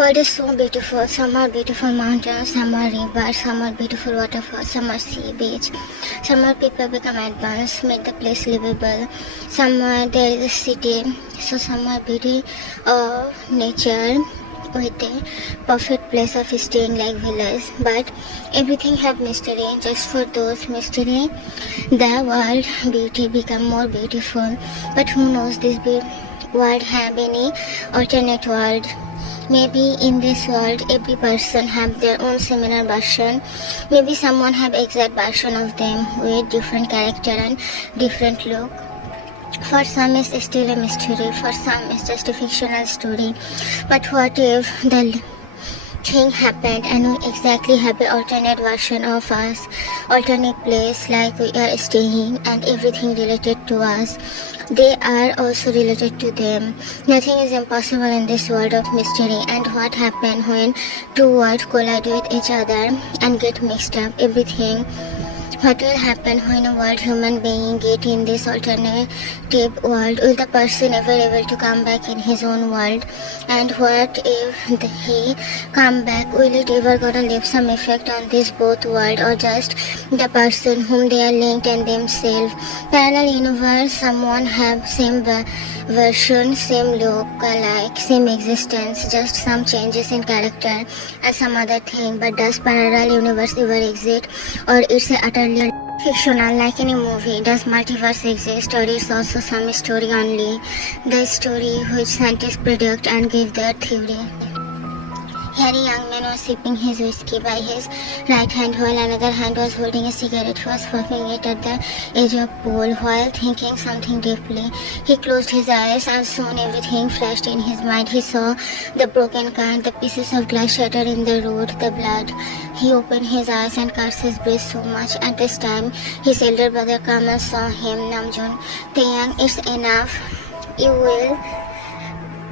World is so beautiful. Some are beautiful mountains, some are rivers, some are beautiful waterfalls, some are sea beach. Some are people become advanced, make the place livable. Somewhere there is a city, so some are beauty of nature with a perfect place of staying like villas. But everything have mystery. Just for those mystery, the world beauty become more beautiful. But who knows this world have any alternate world? Maybe in this world, every person have their own similar version. Maybe someone have exact version of them with different character and different look. For some it's still a mystery, for some it's just a fictional story. But what if the thing happened and we exactly have an alternate version of us, alternate place like we are staying, and everything related to us, they are also related to them. Nothing is impossible in this world of mystery. And what happens when two worlds collide with each other and get mixed up? Everything. What will happen when a world human being get in this alternative world? Will the person ever able to come back in his own world? And what if he come back? Will it ever gonna leave some effect on this both world, or just the person whom they are linked and themselves? Parallel universe, someone have same version, same look, alike, same existence, just some changes in character and some other thing. But does parallel universe ever exist, or it's a utterly fictional like any movie? Does multiverse exist, or it's also some story only? The story which scientists predict and give their theory. Here a young man was sipping his whiskey by his right hand while another hand was holding a cigarette. He was puffing it at the edge of pool while thinking something deeply. He closed his eyes and soon everything flashed in his mind. He saw the broken car, the pieces of glass shattered in the road, the blood. He opened his eyes and cursed his breath so much. At this time, his elder brother came and saw him. Namjoon, Taeyang, it's enough. You will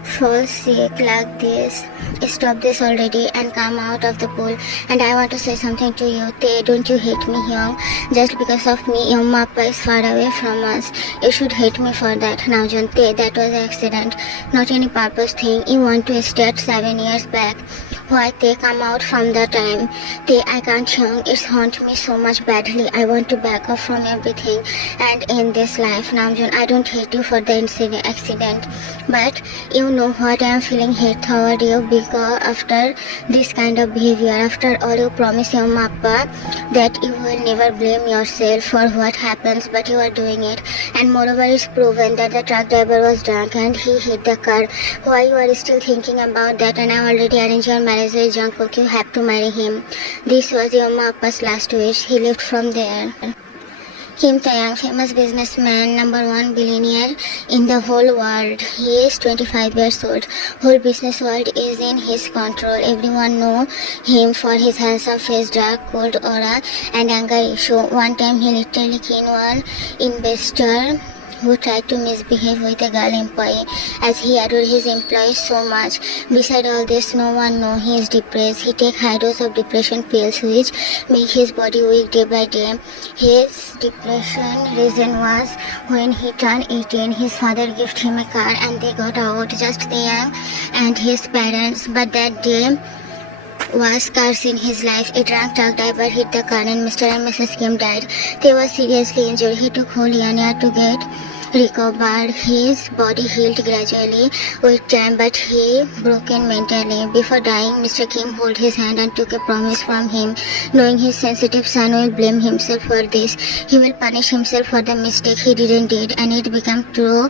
fall sick like this. Stop this already and come out of the pool. And I want to say something to you. Tae, don't you hate me, Hyung? Just because of me, your mappa is far away from us. You should hate me for that. Namjoon, Tae, that was an accident, not any purpose thing. You want to stay at 7 years back. Why Tae come out from the time? Tae, I can't, Hyung. It's haunt me so much badly. I want to back off from everything and end this life. Namjoon, I don't hate you for the accident. But you know what I am feeling hate toward you, because after this kind of behavior, after all you promise your mappa that you will never blame yourself for what happens, but you are doing it. And moreover, it's proven that the truck driver was drunk and he hit the car. Why you are still thinking about that? And I already arranged your marriage with Jungkook. You have to marry him. This was your mappa's last wish. He left from there. Kim Taeyang, famous businessman, #1 billionaire in the whole world. He is 25 years old. Whole business world is in his control. Everyone know him for his handsome face, dark, cold aura, and anger issue. One time he literally killed one investor who tried to misbehave with a girl employee, as he adored his employees so much. Beside all this, no one know he is depressed. He take high dose of depression pills which make his body weak day by day. His depression reason was when he turned 18, his father gifted him a car and they got out, just Taeyang and his parents. But that day was cursed in his life. A drunk truck driver hit the car and Mr. and Mrs. Kim died. They were seriously injured. He took whole year to get recovered. His body healed gradually with time, but he broken mentally. Before dying, Mr. Kim held his hand and took a promise from him. Knowing his sensitive son will blame himself for this, he will punish himself for the mistake he didn't did, and it became true.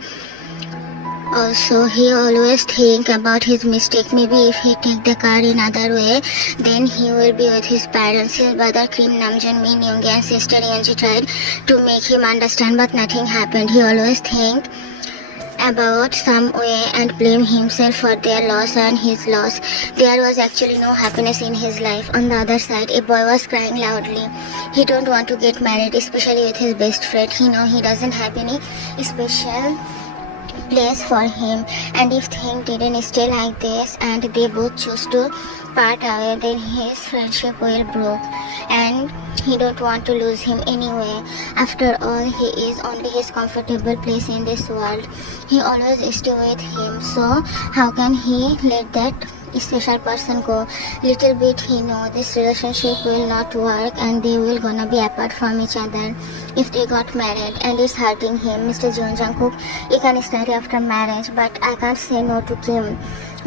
Also, he always think about his mistake. Maybe if he take the car in other way, then he will be with his parents. His brother Kim Namjoon, Min Young, and sister Yeonji tried to make him understand, but nothing happened. He always think about some way and blame himself for their loss and his loss. There was actually no happiness in his life. On the other side, a boy was crying loudly. He don't want to get married, especially with his best friend. He know he doesn't have any special place for him, and if things didn't stay like this and they both choose to part away, then his friendship will break, and he don't want to lose him anyway. After all, he is only his comfortable place in this world. He always stay with him, so how can he let that special person go. Little bit he know this relationship will not work and they will gonna be apart from each other if they got married, and it's hurting him. Mr. Jeon Jungkook, you can study after marriage, but I can't say no to Kim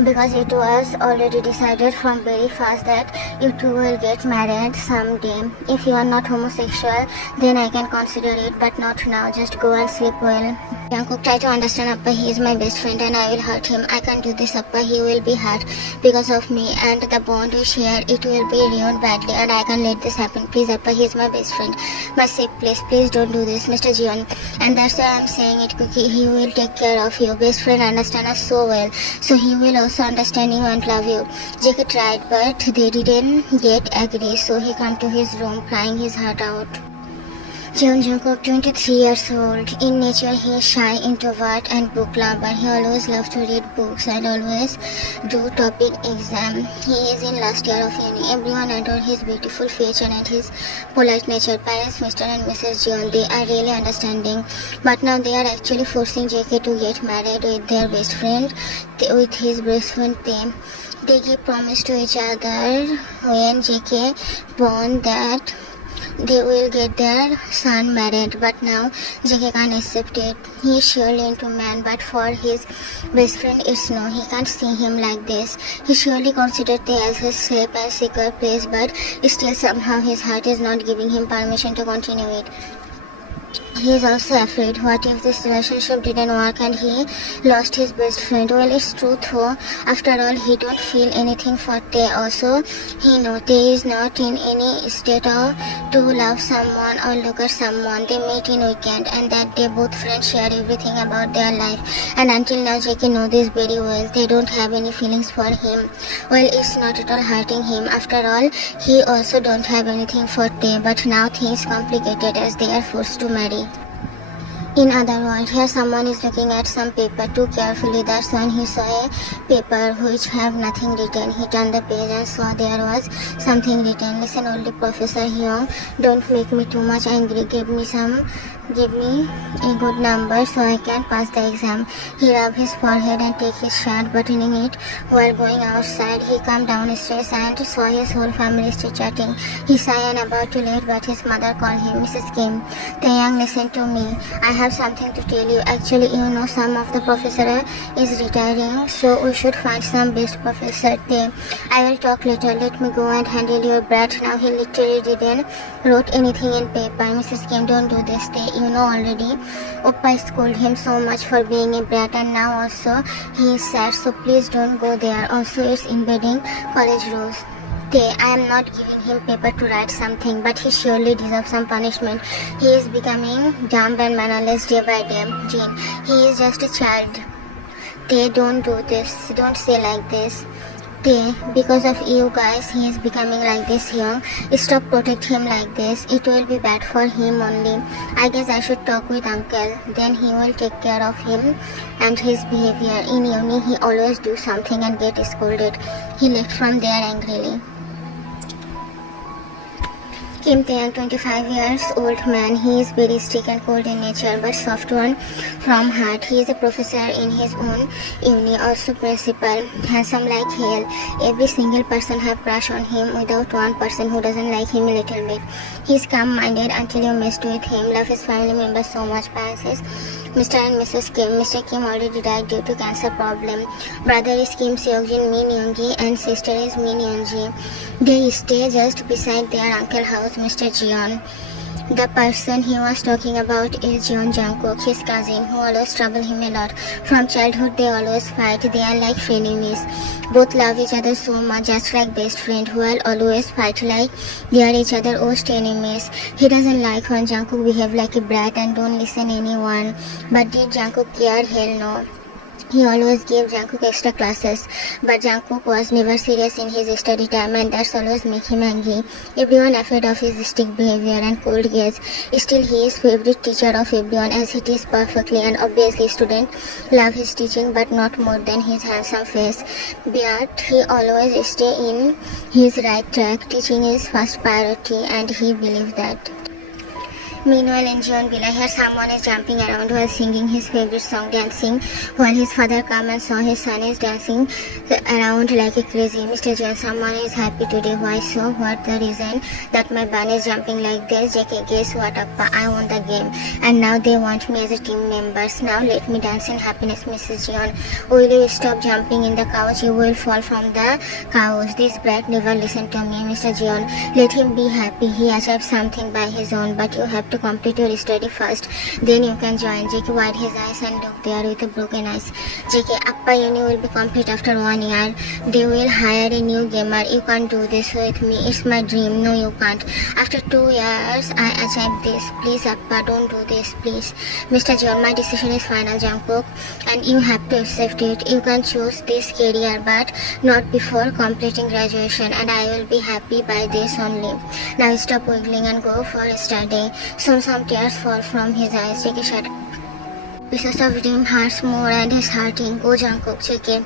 because it was already decided from very fast that you two will get married someday. If you are not homosexual, then I can consider it, but not now. Just go and sleep well. Jungkook, try to understand Appa, he is my best friend and I will hurt him. I can't do this Appa, he will be hurt because of me and the bond we share, it will be ruined badly and I can't let this happen. Please Appa, he is my best friend, my safe place. Please don't do this, Mr. Jeon. And that's why I'm saying it, Cookie. He will take care of you. Best friend understand us so well, so he will also understand you and love you. JK tried, but they didn't get agree, so he come to his room crying his heart out. Jeon Jungkook, 23 years old. In nature, he is shy, introvert, and book lover. He always loves to read books and always do topping exam. He is in last year of uni. Everyone adore his beautiful feature and his polite nature. Parents, Mr. and Mrs. Jeon, they are really understanding. But now they are actually forcing JK to get married with their best friend. With his best friend, they give promise to each other when JK born that they will get their son married, but now JK can't accept it. He is surely into man, but for his best friend it's no. He can't see him like this. He surely considered it as his safe and secure place, but still somehow his heart is not giving him permission to continue it. He is also afraid, what if this relationship didn't work and he lost his best friend? Well, it's true though. After all, he don't feel anything for Tae. Also, he knows Tae is not in any state of to love someone or look at someone. They meet in weekend and that day both friends share everything about their life. And until now, JK knows this very well. They don't have any feelings for him. Well, it's not at all hurting him. After all, he also don't have anything for Tae. But now things complicated as they are forced to marry. In other words, here someone is looking at some paper too carefully. That's when he saw a paper which have nothing written. He turned the page and saw there was something written. Listen, only Professor Hyung, don't make me too much angry. Give me a good number so I can pass the exam. He rubbed his forehead and take his shirt, buttoning it while going outside. He came downstairs and saw his whole family still chatting. He sighed and about to leave, but his mother called him. Mrs. Kim, Taeyang, listen to me. I have something to tell you. Actually, you know, some of the professor is retiring, so we should find some best professor there. I will talk later. Let me go and handle your brat. Now he literally didn't wrote anything in paper. Mrs. Kim, don't do this. You know already. Oppa scolded him so much for being a brat and now also he is sad, so please don't go there. Also, it's invading college rules. I am not giving him paper to write something, but he surely deserves some punishment. He is becoming dumb and mannerless day by day. Jean, he is just a child. Don't do this. Don't say like this. Because of you guys, he is becoming like this young. Stop protect him like this. It will be bad for him only. I guess I should talk with uncle. Then he will take care of him and his behavior. In uni, he always do something and get scolded. He left from there angrily. Kim Taeyang, 25 years old man. He is very strict and cold in nature, but soft one from heart. He is a professor in his own uni, also principal, handsome like hell. Every single person have crush on him, without one person who doesn't like him a little bit. He is calm-minded until you messed with him. Love his family members so much. Parents is Mr. and Mrs. Kim. Mr. Kim already died due to cancer problem. Brother is Kim Seokjin, Min Yoongi, and sister is Min Yoonji. They stay just beside their uncle house, Mr. Jeon. The person he was talking about is Jeon Jungkook, his cousin, who always trouble him a lot. From childhood, they always fight. They are like frenemies. Both love each other so much, just like best friend, who will always fight like they are each other's worst enemies. He doesn't like when Jungkook behave like a brat and don't listen anyone. But did Jungkook care? Hell no. He always gave Jungkook extra classes, but Jungkook was never serious in his study time and that's always make him angry. Everyone afraid of his strict behavior and cold gaze. Still, he is favorite teacher of everyone as he teaches perfectly and obviously students love his teaching but not more than his handsome face. But he always stay in his right track. Teaching is first priority and he believes that. Meanwhile, in June Villa, here someone is jumping around while singing his favorite song, dancing, while his father come and saw his son is dancing around like a crazy. Mr. John, someone is happy today. Why so? What the reason that my bunny is jumping like this? JK, guess what, Appa? I won the game, and now they want me as a team member. Now let me dance in happiness, Mrs. John. Will you stop jumping in the couch? You will fall from the couch. This brat never listened to me, Mr. John. Let him be happy. He achieved something by his own, but you have to complete your study first. Then you can join. JK wide his eyes and look there with a broken eyes. JK, Appa Uni will be complete after 1 year. They will hire a new gamer. You can't do this with me. It's my dream. No, you can't. After 2 years, I achieved this. Please, Appa, don't do this, please. Mr. John, my decision is final, Jungkook, and you have to accept it. You can choose this career, but not before completing graduation, and I will be happy by this only. Now stop wiggling and go for study. Soon some tears fall from his eyes. JK, shut up. Pieces of dream hurts more and is hurting. Go Jungkook, JK.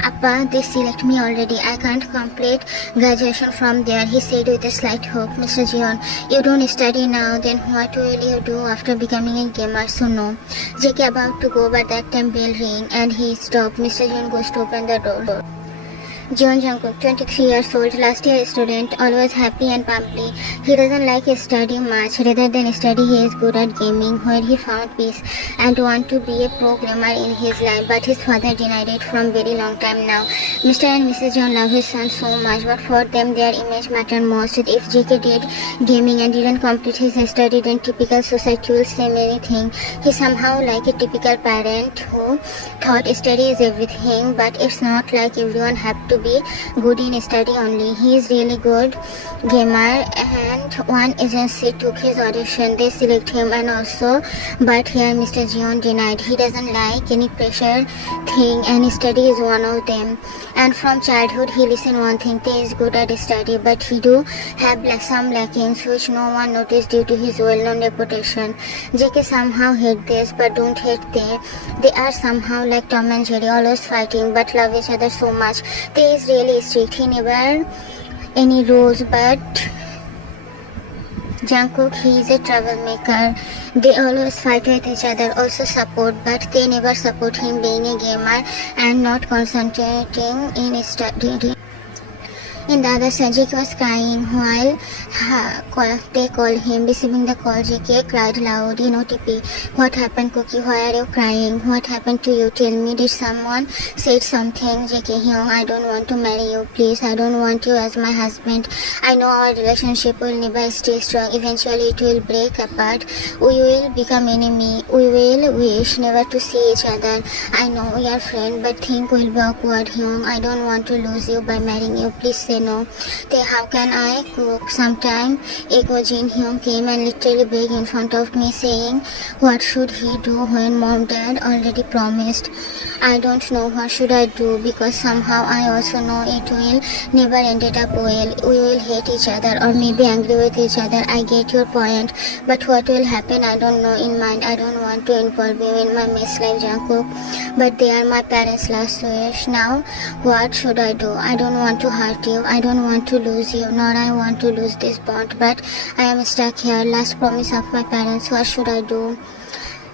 Appa, they select me already. I can't complete graduation from there, he said with a slight hope. Mr. Jeon, you don't study now, then what will you do after becoming a gamer? So no. JK about to go, but that time bell ring and he stopped. Mr. Jeon goes to open the door. Jeon Jungkook, 23 years old, last year student, always happy and bubbly. He doesn't like study much. Rather than study, he is good at gaming, where he found peace and want to be a programmer in his life. But his father denied it from very long time now. Mr. and Mrs. Jeon love his son so much, but for them their image mattered most. If JK did gaming and didn't complete his study, then typical society will say many things. He somehow like a typical parent who thought study is everything, but it's not like everyone have to be good in study only. He is really good gamer, and one agency took his audition. They select him and also, but here Mr. Jeon denied. He doesn't like any pressure thing, and study is one of them. And from childhood he listened one thing, he is good at study, but he do have some lackings which no one noticed due to his well-known reputation. JK somehow hate this, but don't hate they. They are somehow like Tom and Jerry, always fighting but love each other so much. They is really strict. He never any rules, but Jungkook, he is a troublemaker. They always fight with each other, also support, but they never support him being a gamer and not concentrating in study. In the other side, JK was crying while they called him. Receiving the call, JK cried loud. TP. What happened, Cookie? Why are you crying? What happened to you? Tell me. Did someone say something? JK, Hyung, I don't want to marry you. Please, I don't want you as my husband. I know our relationship will never stay strong. Eventually, it will break apart. We will become enemy. We will wish never to see each other. I know we are friends, but think will be awkward, Hyung. I don't want to lose you by marrying you. Please say no. How can I cook? Sometime ago, Jin Hyun came and literally begged in front of me, saying, what should he do when mom dad already promised? I don't know what should I do, because somehow I also know it will never ended up well. We will hate each other or maybe angry with each other. I get your point, but what will happen I don't know. In mind, I don't want to involve you in my mess life, Jungkook, but they are my parents' last wish. Now what should I do? I don't want to hurt you. I don't want to lose you, nor I want to lose this bond, but I am stuck here. Last promise of my parents. What should I do?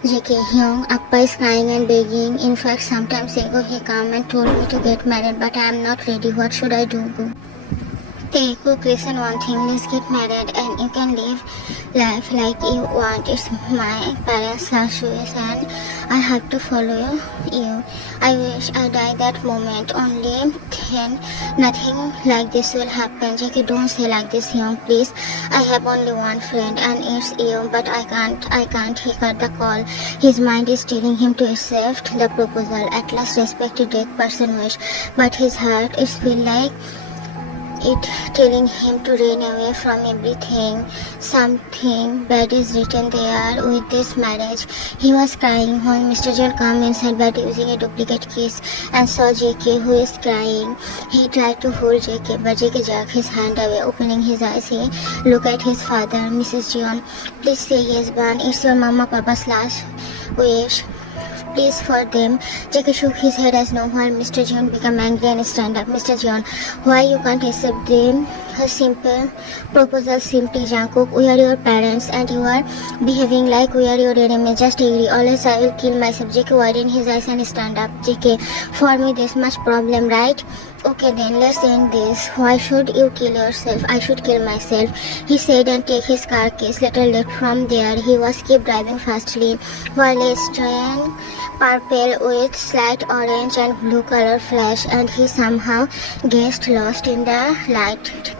JK, Hyung, Appa is crying and begging. In fact, sometimes ago he came and told me to get married, but I am not ready. What should I do? Taekook, listen one thing, let's get married and you can live life like you want. It's my parents' last wish and I have to follow you. I wish I die that moment, only then nothing like this will happen. JK, don't say like this, Hyung, please. I have only one friend and it's you, but I can't. He got the call. His mind is telling him to accept the proposal. At last respect a dead person wish, but his heart is feel like it telling him to run away from everything. Something bad is written there with this marriage. He was crying when Mr. John came inside but using a duplicate kiss and saw JK who is crying. He tried to hold JK, but JK jerked his hand away. Opening his eyes, he looked at his father. Mrs. John, please say yes, Ban. It's your mama papa's last wish. please for them. JK shook his head as no, while Mr. John became angry and stand up. Mr. John, why you can't accept them? Her simple proposal simply, Jungkook, we are your parents and you are behaving like we are your enemy. Just agree, or else I will kill myself. JK widened his eyes and stand up. JK, for me this much problem, right? Okay then, let's end this. Why should you kill yourself? I should kill myself, he said and take his car keys. Little left from there, he was keep driving fastly, while a strange purple with slight orange and blue color flash, and he somehow gazed lost in the light.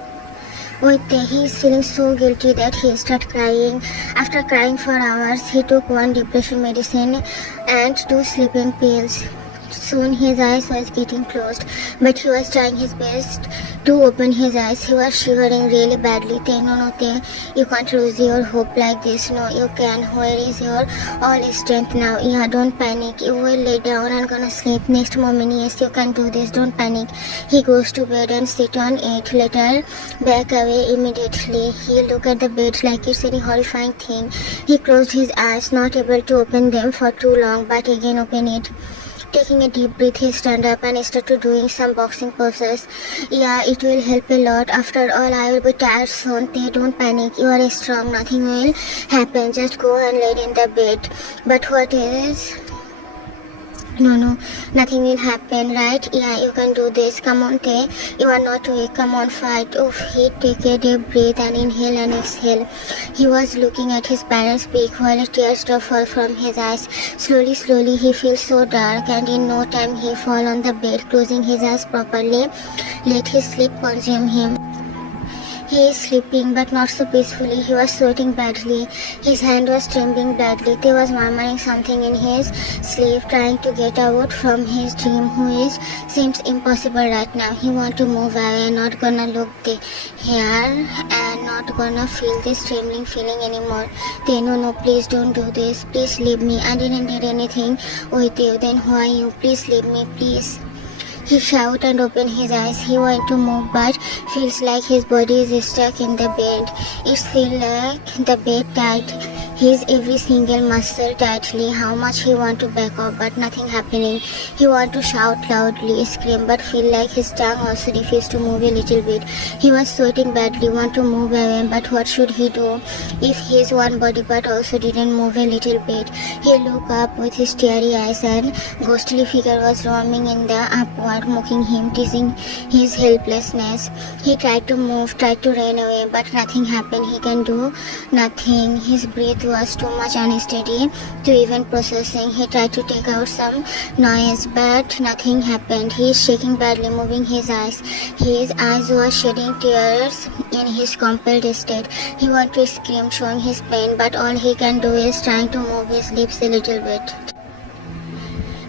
He is feeling so guilty that he started crying. After crying for hours, he took one depression medicine and 2 sleeping pills. Soon his eyes was getting closed, but he was trying his best to open his eyes. He was shivering really badly. No, you can't lose your hope like this. No, you can. Where is your all strength now? Yeah, don't panic. You will lay down and gonna sleep. Next moment, yes, you can do this. Don't panic. He goes to bed and sit on it. Later, back away immediately. He looked at the bed like it's any horrifying thing. He closed his eyes, not able to open them for too long, but again open it. Taking a deep breath, he stand up and started doing some boxing poses. Yeah, it will help a lot. After all, I will be tired soon. Don't panic. You are strong. Nothing will happen. Just go and lay in the bed. But what is... No, nothing will happen, right? Yeah, you can do this. Come on, Tay. You are not weak. Come on, fight. Oof, he take a deep breath and inhale and exhale. He was looking at his parents' peak while tears fall from his eyes. Slowly, he feels so dark, and in no time he fall on the bed, closing his eyes properly. Let his sleep consume him. He is sleeping, but not so peacefully. He was sweating badly. His hand was trembling badly. He was murmuring something in his sleep, trying to get out from his dream, which seems impossible right now. He want to move away, not gonna look here, and not gonna feel this trembling feeling anymore. No, please don't do this. Please leave me. I didn't do anything with you. Then why you? Please leave me, please. He shouted and opened his eyes. He wanted to move, but feels like his body is stuck in the bed. It feels like the bed tight. His every single muscle tightly. How much he want to back off, but nothing happening. He want to shout loudly, scream, but feel like his tongue also refused to move a little bit. He was sweating badly, want to move away, but what should he do if his one body part also didn't move a little bit? He looked up with his teary eyes, and ghostly figure was roaming in the upward, mocking him, teasing his helplessness. He tried to move, tried to run away, but nothing happened. He can do nothing. His breath was too much unsteady to even processing. He tried to take out some noise, but nothing happened. He is shaking badly, moving his eyes. His eyes were shedding tears in his compelled state. He wanted to scream, showing his pain, but all he can do is trying to move his lips a little bit.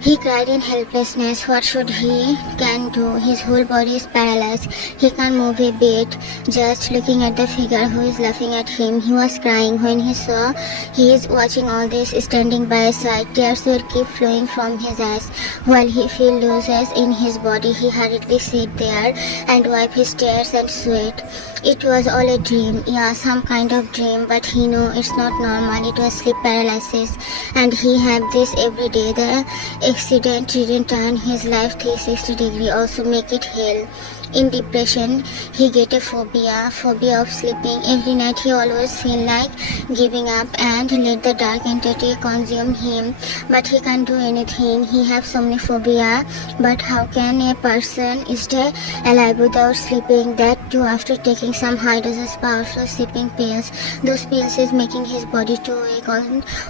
He cried in helplessness. What should he can do? His whole body is paralyzed. He can't move a bit. Just looking at the figure who is laughing at him, he was crying when he saw he is watching all this standing by his side. Tears will keep flowing from his eyes. While he feels loses in his body, he hurriedly sit there and wipe his tears and sweat. It was all a dream. Yeah, some kind of dream, but he know it's not normal. It was sleep paralysis, and he had this every day. The accident didn't turn his life 360 degrees, also make it hell. In depression, he get a phobia of sleeping. Every night he always feel like giving up and let the dark entity consume him. But he can't do anything. He have so many phobia. But how can a person stay alive without sleeping? That too after taking some high doses powerful sleeping pills. Those pills is making his body too weak.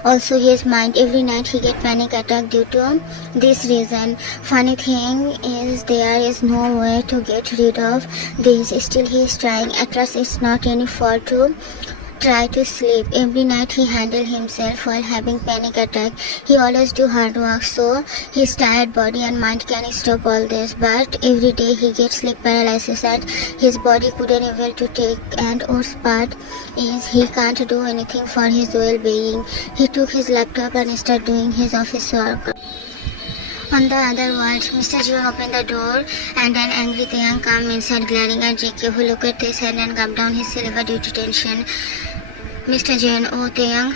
Also his mind. Every night he get panic attack due to this reason. Funny thing is there is no way to get rid of this. Still he is trying. At last it's not any fault to try to sleep. Every night he handle himself while having panic attack. He always do hard work, so his tired body and mind can stop all this. But every day he gets sleep paralysis and his body couldn't able to take. And worst part is he can't do anything for his well-being. He took his laptop and started doing his office work. On the other ward, Mr. John opened the door and an angry Taeyang came inside, glaring at JK, who looked at his hand and gulped down his silver duty tension. Mr. John, oh Taeyang,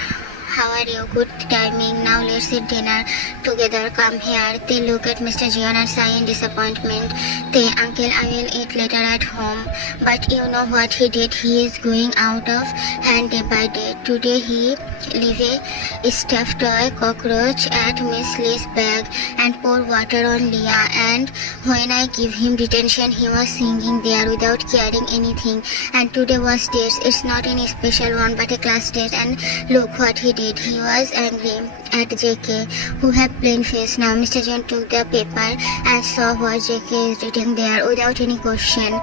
how are you? Good timing. Now let's eat dinner together. Come here. They look at Mr. Jion and sigh in disappointment. They, uncle, I will eat later at home. But you know what he did? He is going out of hand day by day. Today he leave a stuffed toy cockroach at Miss Lee's bag and pour water on Leah, and when I give him detention he was singing there without caring anything. And today was test. It's not any special one but a class test, and look what he did. He was angry at JK, who had plain face. Now Mr. John took the paper and saw what JK is written there without any question.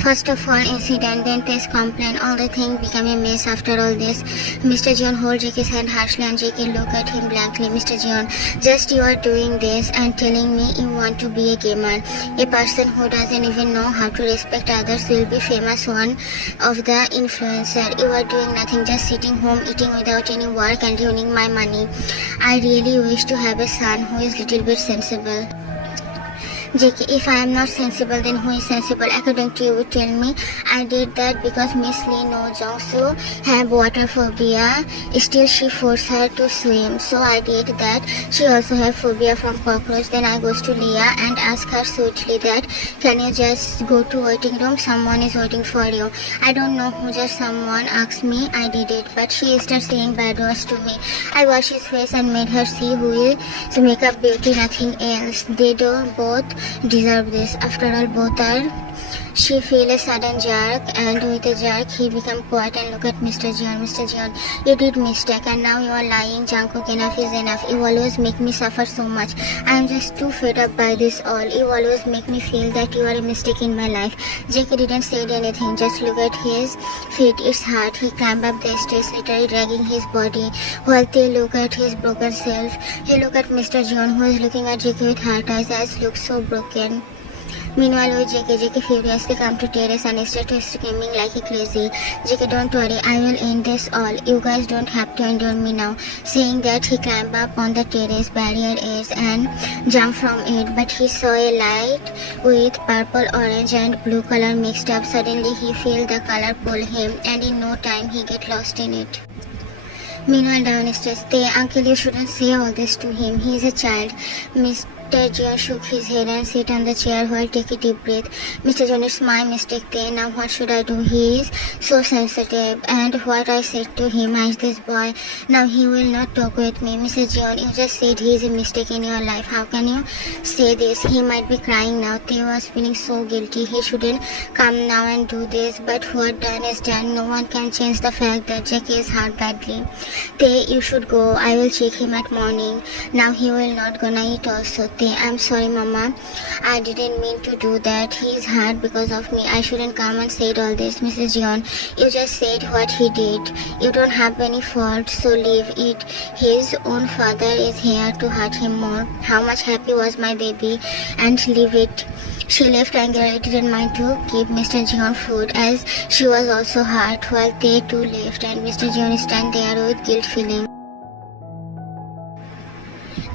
First of all, incident, then press complaint. All the thing became a mess after all this. Mr. John hold JK's hand harshly and JK looked at him blankly. Mr. John, just you are doing this and telling me you want to be a gamer. A person who doesn't even know how to respect others will be famous one of the influencer. You are doing nothing, just sitting home, eating without any work and ruining my money. I really wish to have a son who is little bit sensible. JK, if I am not sensible, then who is sensible? According to you, tell me. I did that because Miss Lee knows Jongsu have water phobia. Still, she forced her to swim. So I did that. She also have phobia from cockroach. Then I goes to Leah and ask her sweetly that, can you just go to waiting room? Someone is waiting for you. I don't know who, just someone asked me. I did it. But she started saying bad words to me. I washed his face and made her see who is makeup beauty, nothing else. They do both deserve this. After all, both are. She feel a sudden jerk, and with a jerk he became quiet and looked at Mr. John. Mr. John, you did mistake and now you are lying. Jungkook, enough is enough. You always make me suffer so much. I am just too fed up by this all. You always make me feel that you are a mistake in my life. JK didn't say anything, just look at his feet. It's hard. He climbed up the stairs, literally dragging his body, while they look at his broken self. He looked at Mr. John, who is looking at JK with hard eyes looks so broken. Meanwhile, with JK furiously come to terrace and started screaming like a crazy. JK, don't worry, I will end this all. You guys don't have to endure me now. Saying that, he climbed up on the terrace barrier edge and jumped from it. But he saw a light with purple, orange and blue color mixed up. Suddenly, he felt the color pull him, and in no time, he get lost in it. Meanwhile, downstairs, uncle, you shouldn't say all this to him. He is a child. Mr. John shook his head and sat on the chair while taking a deep breath. Mr. John, it's my mistake. Now what should I do? He is so sensitive. And what I said to him as this boy. Now he will not talk with me. Mrs. John, you just said he is a mistake in your life. How can you say this? He might be crying now. They was feeling so guilty. He shouldn't come now and do this. But what done is done. No one can change the fact that Jackie is hurt badly. You should go. I will check him at morning. Now he will not gonna eat also. I'm sorry, Mama. I didn't mean to do that. He is hurt because of me. I shouldn't come and say all this. Mrs. John, you just said what he did. You don't have any fault, so leave it. His own father is here to hurt him more. How much happy was my baby? And leave it. She left angrily, didn't mind to give Mr. John food as she was also hurt, while they too left and Mr. John stand there with guilt feeling.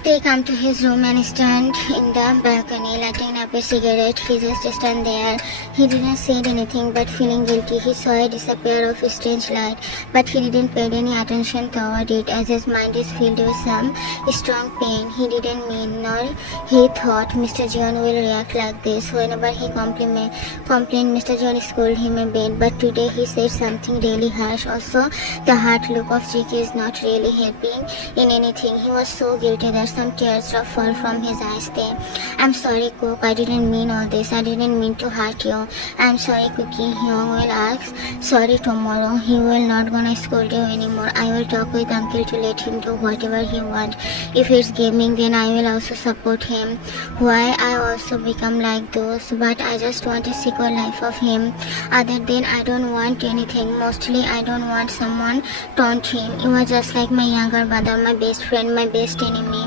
They come to his room and stand in the balcony, lighting up a cigarette. He just stand there. He didn't say anything, but feeling guilty, he saw a disappear of a strange light. But he didn't pay any attention toward it, as his mind is filled with some strong pain. He didn't mean, nor he thought Mr. John will react like this. Whenever he complained, Mr. John scolded him a bit. But today he said something really harsh. Also, the hard look of Jake is not really helping in anything. He was so guilty that some tears fall from his eyes there. I'm sorry, Cook. I didn't mean all this. I didn't mean to hurt you. I'm sorry, Cookie. Hyung will ask sorry tomorrow. He will not gonna scold you anymore. I will talk with Uncle to let him do whatever he wants. If it's gaming, then I will also support him. Why I also become like those, but I just want a secure life of him. Other than I don't want anything. Mostly I don't want someone taunt him. You are just like my younger brother, my best friend, my best enemy.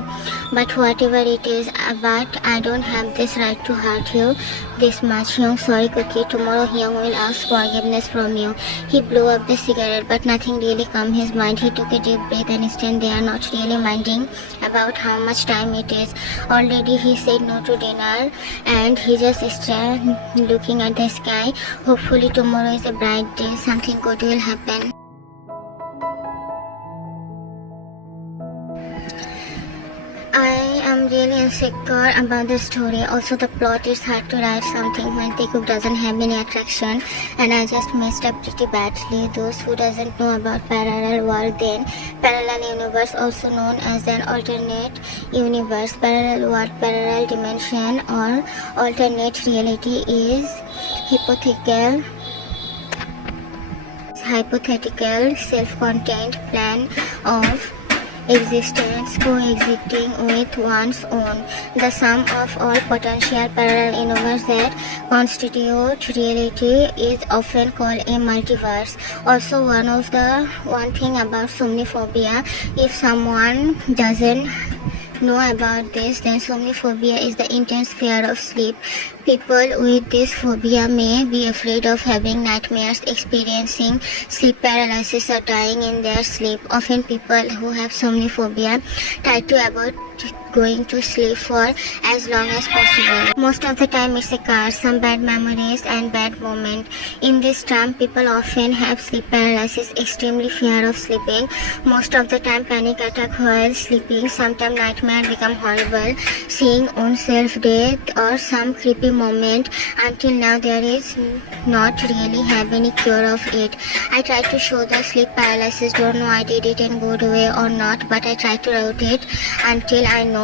But whatever it is, but I don't have this right to hurt you this much. Hyung, sorry, Cookie. Tomorrow Hyung will ask forgiveness from you. He blew up the cigarette, but nothing really calmed his mind. He took a deep breath and stand there, not really minding about how much time it is. Already he said no to dinner, and he just stand looking at the sky. Hopefully tomorrow is a bright day. Something good will happen. insecure about the story. Also, the plot is hard to write something when taekook doesn't have any attraction, and I just messed up pretty badly. Those who doesn't know about parallel world, then parallel universe, also known as an alternate universe, parallel world, parallel dimension, or alternate reality is hypothetical self-contained plan of existence coexisting with one's own, the sum of all potential parallel universes that constitute reality is often called a multiverse. Also, one thing about somniphobia, if someone doesn't know about this, then somniphobia is the intense fear of sleep. People with this phobia may be afraid of having nightmares, experiencing sleep paralysis, or dying in their sleep. Often people who have somniphobia try to avoid going to sleep for as long as possible. Most of the time it's a car, some bad memories and bad moment. In this term, people often have sleep paralysis, extremely fear of sleeping. Most of the time panic attack while sleeping, sometimes nightmare become horrible, seeing oneself dead or some creepy moment. Until now there is not really have any cure of it. I tried to show the sleep paralysis, don't know I did it in good way or not, but I tried to write it until I know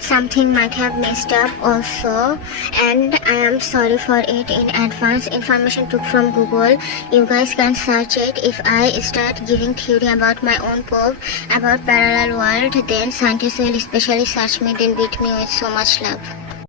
something might have messed up also, and I am sorry for it in advance. Information took from Google. You guys can search it. If I start giving theory about my own pop, about parallel world, then scientists will especially search me, then beat me with so much love.